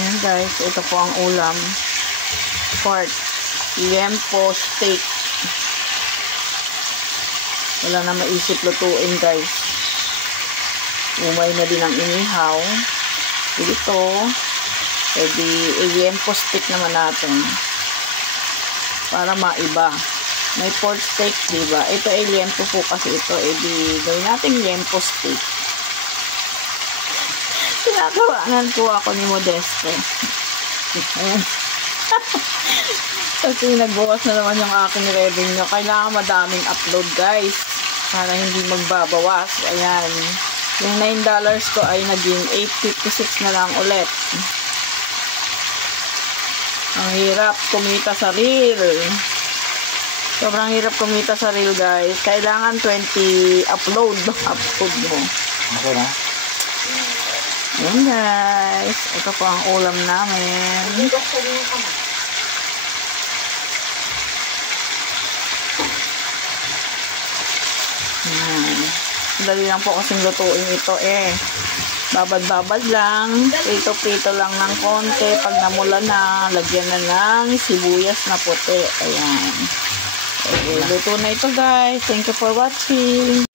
Ayan guys, ito po ang ulam. Pork liempo steak. Wala na maisip lutuin guys. Umay na din ang inihaw. Ito, edi liempo steak naman natin. Para maiba. May pork steak, diba? Ito ay liempo po kasi ito. Edi gawin natin liempo steak. Tinagawanan po ako ni Modeste. Kasi nagbukas na naman yung aking revenue. Kailangan madaming upload guys. Para hindi magbabawas. Ayan. Yung $9 ko ay naging $8.56 na lang ulit. Ang hirap kumita sa reel. Sobrang hirap kumita sa reel guys. Kailangan 20 upload mo. Okay na? Ayan guys. Ito po ang ulam namin. Dali lang po kasing lutuin ito eh. Babad-babad lang. Prito-prito lang ng konti. Pag namula na, lagyan na ng sibuyas na puti. Ayan. Okay, luto na ito guys. Thank you for watching.